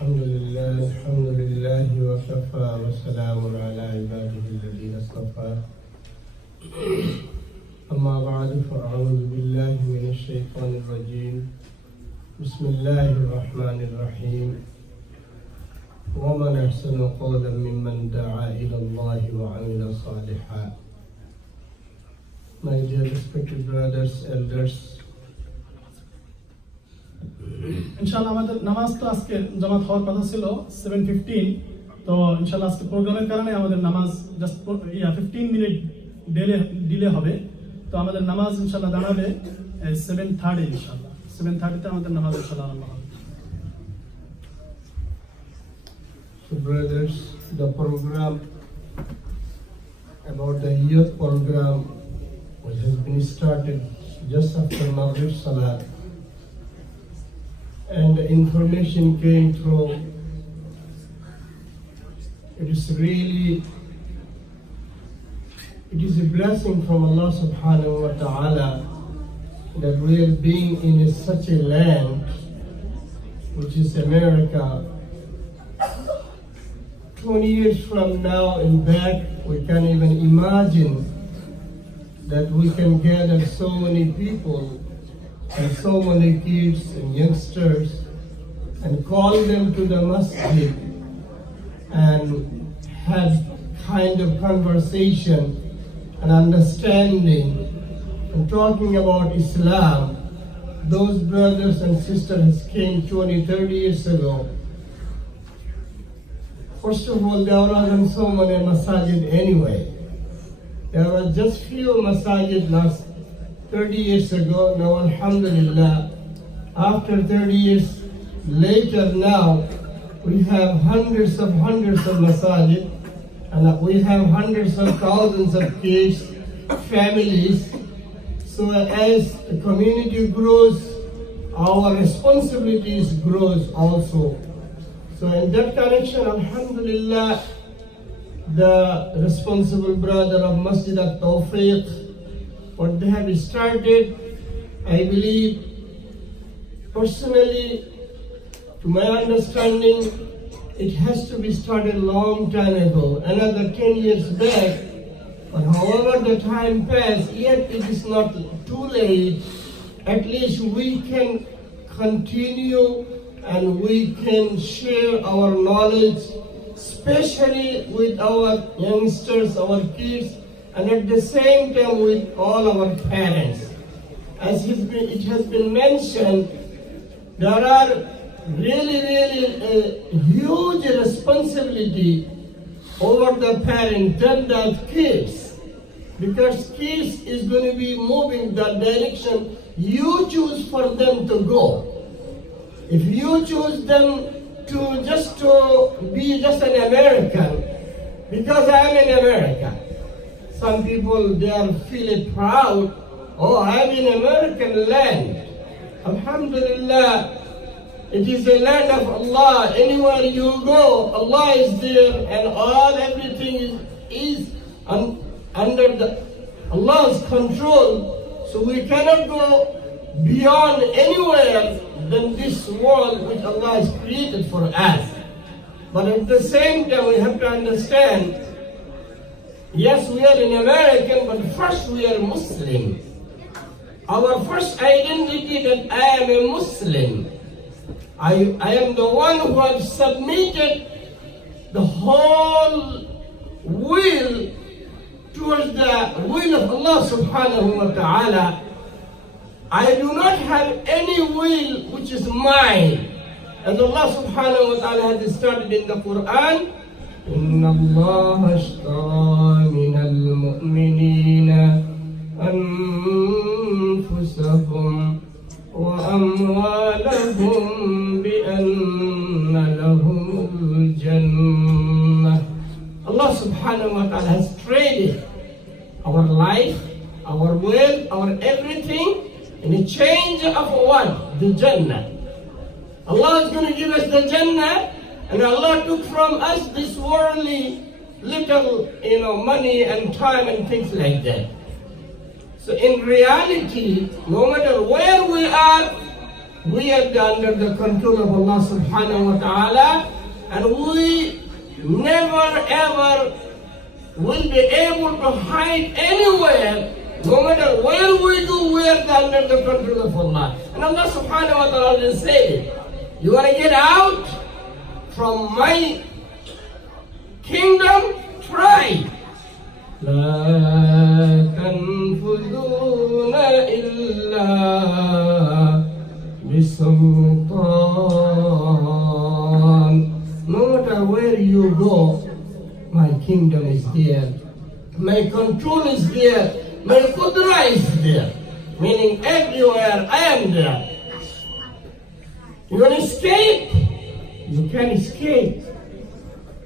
الحمد لله وكفى وسلام على عباده الذين اصطفى أما بعد فأعوذ بالله من الشيطان الرجيم بسم الله الرحمن الرحيم ومن أحسن قولا ممن دعا إلى الله وعمل صالحا. My dear respected brothers, elders, ইনশাআল্লাহ আমাদের নামাজ তো আজকে জামাত হওয়ার কথা ছিল 7:15, তো ইনশাআল্লাহ আজকে প্রোগ্রামের কারণে আমাদের নামাজ জাস্ট 15 মিনিট ডিলে হবে। তো আমাদের নামাজ ইনশাআল্লাহ দাঁড়াবে 7:30 ইনশাআল্লাহ 7:30 তে আমাদের নামাজ ইনশাআল্লাহ আরম্ভ হবে। So brothers, the program about the youth program which has been started just after Maghrib Salat, and the information came through. It is a blessing from Allah subhanahu wa ta'ala that we are being in such a land which is America. 20 years from now and back, we can't even imagine that we can gather so many people and so many kids and youngsters and call them to the masjid and have kind of conversation and understanding and talking about Islam. Those brothers and sisters came 20-30 years ago. First of all, there wasn't so many masajid anyway. There were just few masajid last 30 years ago. Now alhamdulillah, after 30 years later now, we have hundreds of masajid, and we have hundreds of thousands of kids, families. So as the community grows, our responsibilities grows also. So in that connection, alhamdulillah, the responsible brother of Masjid Al Taufiq, what they have started, I believe, personally, to my understanding, it has to be started a long time ago, another 10 years back. But however the time passed, yet it is not too late. At least we can continue and we can share our knowledge, especially with our youngsters, our kids, and at the same time with all our parents. As it has been mentioned, there are really a huge responsibility over the parents than the kids, because kids is going to be moving the direction you choose for them to go. If you choose them to be just an American, because I am in America, some people, they are feeling proud. Oh, I am in American land. Alhamdulillah, it is the land of Allah. Anywhere you go, Allah is there, and everything is under Allah's control. So we cannot go beyond anywhere than this world which Allah has created for us. But at the same time, we have to understand, yes, we are an American, but first we are Muslim. Our first identity that I am a Muslim. I am the one who has submitted the whole will towards the will of Allah subhanahu wa ta'ala. I do not have any will which is mine. As Allah subhanahu wa ta'ala has started in the Quran, إِنَّ اللَّهَ اشْتَرَى مِنَ الْمُؤْمِنِينَ أَنفُسَهُمْ وَأَمْوَالَهُمْ بِأَنَّ لَهُمُ الْجَنَّةَ. Allah subhanahu wa ta'ala has traded our life, our wealth, our everything in a change of what? The Jannah. Allah is going to give us the Jannah, and Allah took from us this worldly little, money and time and things like that. So in reality, no matter where we are, we are under the control of Allah subhanahu wa ta'ala, and we never ever will be able to hide anywhere. No matter where we do, we are under the control of Allah. And Allah subhanahu wa ta'ala will say, you want to get out from my kingdom? Try. لا تنفذون إلا بسلطان. No matter where you go, my kingdom is there. My control is there. My qudra is there. Meaning everywhere I am there. You want to escape? You can escape.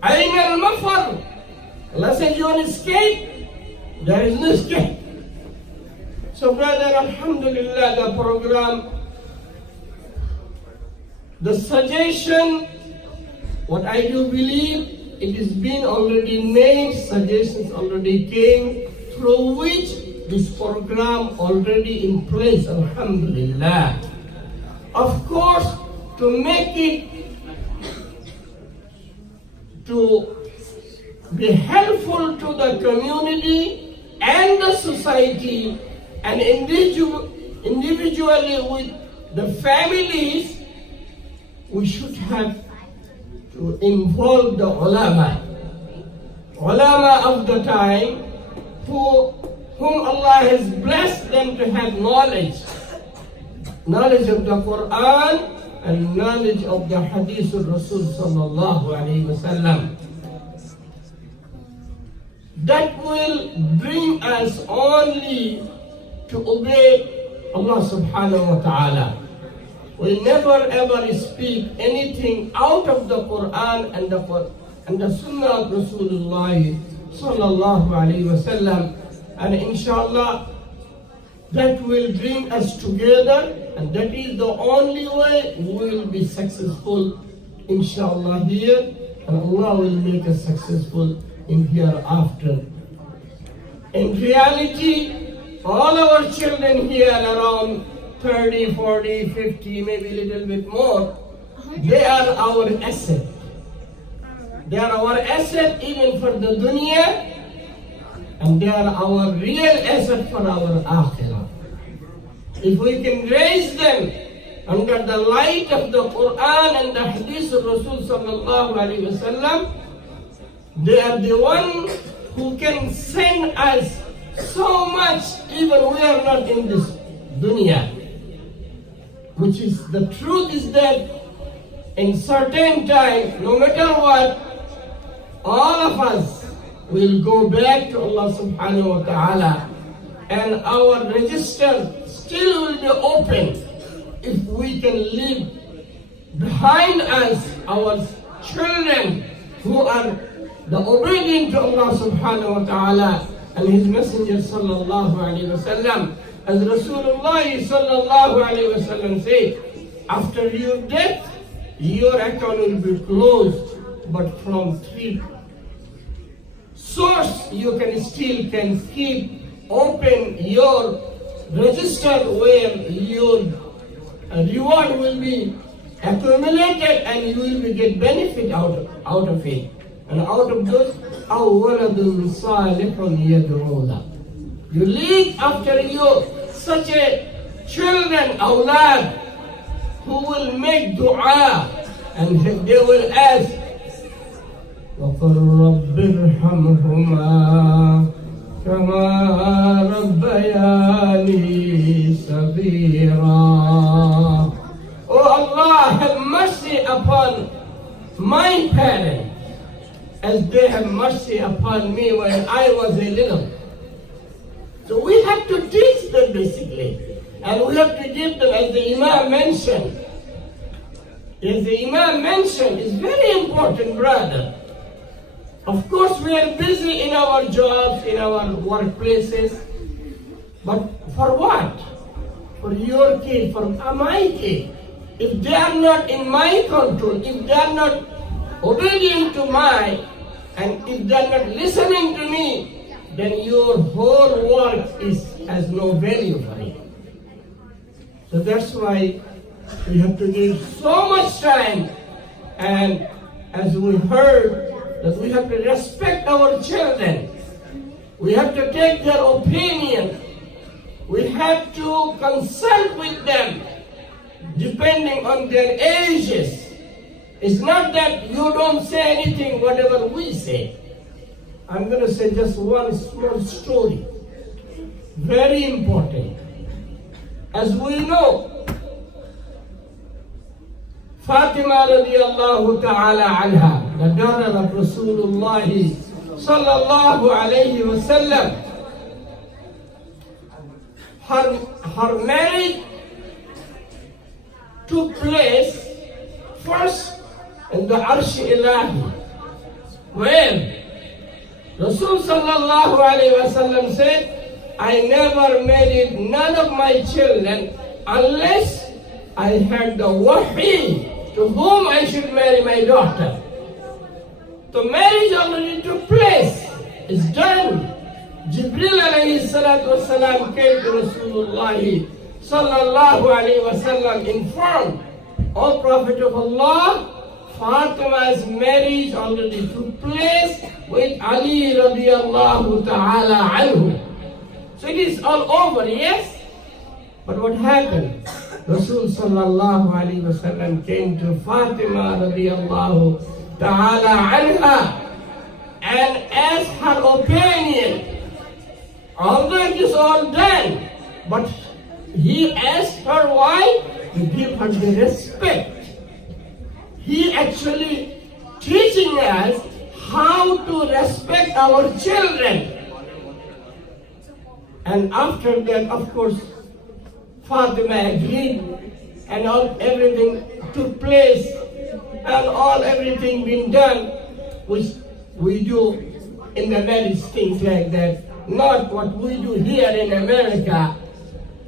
أين المفر? Allah said, you want to escape? There is no escape. So brother, alhamdulillah, the program, the suggestion, what I do believe, it has been already made, suggestions already came, through which this program already in place, alhamdulillah. Of course, to make it, to be helpful to the community and the society, and individually with the families, we should have to involve the ulama of the time, whom Allah has blessed them to have knowledge of the Quran and knowledge of the Hadith of Rasul sallallahu alaihi wasallam. That will bring us only to obey Allah subhanahu wa ta'ala. We never ever speak anything out of the Quran and the Sunnah of Rasulullah sallallahu alaihi wasallam, and inshallah that will bring us together, and that is the only way we will be successful inshallah here, and Allah will make us successful in hereafter. In reality, all our children here, around 30, 40, 50, maybe a little bit more, they are our asset. They are our asset even for the dunya, and they are our real asset for our akhirah. If we can raise them under the light of the Quran and the Hadith of Rasul sallallahu alaihi wasallam, they are the one who can send us so much, even we are not in this dunya. Which is, the truth is that in certain time, no matter what, all of us will go back to Allah subhanahu wa ta'ala, and our register still will be open if we can leave behind us our children who are the obedient to Allah subhanahu wa ta'ala and His Messenger sallallahu alayhi wa sallam. As Rasulullah sallallahu alayhi wa sallam said, after your death, your account will be closed, but from 3 source you still can keep open your register, where your reward will be accumulated and you will get benefit out of it. And out of those, أَوْ وَلَدٌ صَالِحٌ يَدْعُو لَهُ. You leave after you such a children, awlad, who will make dua, and they will ask, وَقَلْ رَبِّ ارْحَمْهُمَا كَمَا رَبَّيَانِي صَغِيرًا. Oh Allah, have mercy upon my parents, as they have mercy upon me when I was a little. So we have to teach them basically, and we have to give them, as the Imam mentioned. As the Imam mentioned, it's very important, brother. Of course, we are busy in our jobs, in our workplaces, but for what? For your kid, for my kid. If they are not in my control, if they are not obedient to mine, and if they are not listening to me, then your whole work has no value for it. So that's why We have to give so much time. And as we heard, that we have to respect our children. We have to take their opinion. We have to consult with them, depending on their ages. It's not that you don't say anything, whatever we say. I'm going to say just one small story. Very important. As we know, Fatima radiallahu ta'ala anha, the daughter of Rasulullah sallallahu alayhi wa sallam, her marriage took place first in the Arsh Ilahi, where Rasul sallallahu alayhi wa sallam said, I never married none of my children unless I had the wahi to whom I should marry my daughter. The marriage already took place. It's done. Jibril alayhi salatu wasalam came to Rasulullah sallallahu alayhi wasallam, informed, O Prophet of Allah, Fatima's marriage already took place with Ali radiallahu ta'ala anhu. So it is all over, yes? But what happened? Rasul sallallahu alayhi wasallam came to Fatima radiallahu ta'ala anha and asked her opinion. Although it is all done, but he asked her why? To give her the respect. He actually teaching us how to respect our children. And after that, of course, Fatima agreed, and everything took place, and everything been done, which we do in the marriage, things like that. Not what we do here in America.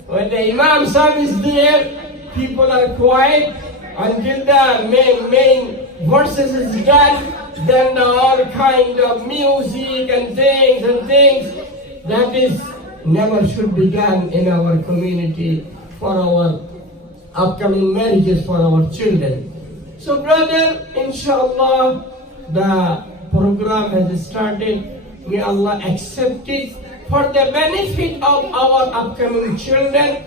When the Imam Sahib is there, people are quiet until the main verses is done. Then all kind of music and things that is never should be done in our community for our upcoming marriages for our children. So brother, inshallah, the program has started. May Allah accept it for the benefit of our upcoming children,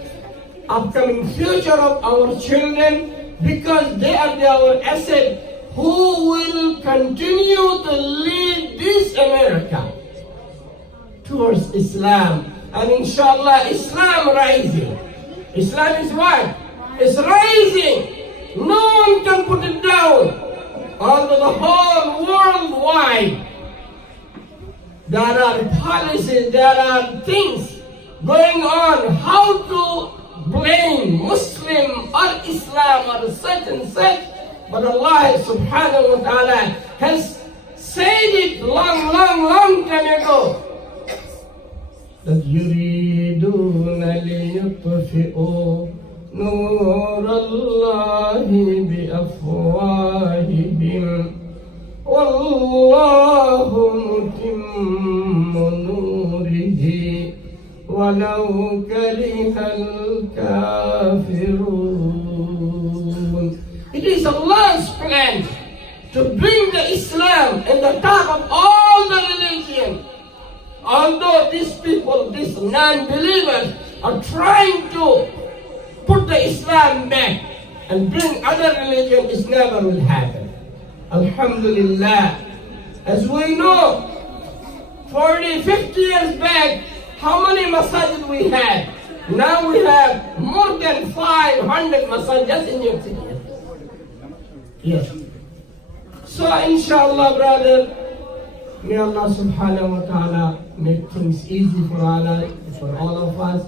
upcoming future of our children, because they are our asset who will continue to lead this America towards Islam. And inshallah, Islam rising. Islam is what? It's rising. No one can put it down. Although the whole worldwide, there are policies, there are things going on, how to blame Muslim or Islam or such and such. But Allah subhanahu wa ta'ala has said it long time ago. That yuriduna liyutfi'u nur Allahi bi afwahihim wallahu mutimmu nurihi walau karihal kafirun. It is Allah's plan to bring the Islam in the top of all the religion. Although these people, these non-believers, are trying to put the Islam back and bring other religion, it never will happen. Alhamdulillah. As we know, 40, 50 years back, how many masajid we had? Now we have more than 500 masajid just in New York. Yes. So inshallah, brother, may Allah subhanahu wa ta'ala make things easy for all of us.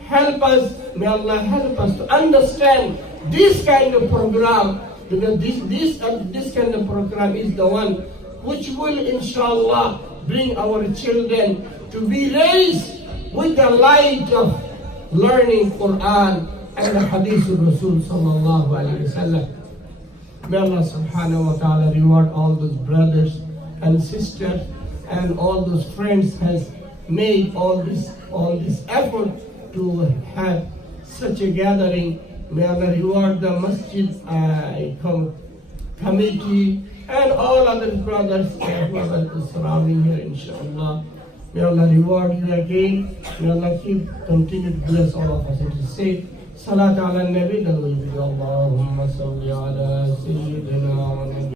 Help us, may Allah help us to understand this kind of program, because this kind of program is the one which will inshallah bring our children to be raised with the light of learning Quran and the Hadith of Rasul sallallahu alayhi wa sallam. May Allah subhanahu wa ta'ala reward all those brothers and sisters and all those friends has made all this effort to have such a gathering May Allah reward the masjid committee and all other brothers who are surrounding here, inshallah. May Allah reward you again. May Allah continue to bless all of us. And to say, Salat ala Nabi, that will be Allahumma salli ala Sayyidina wa Nabi.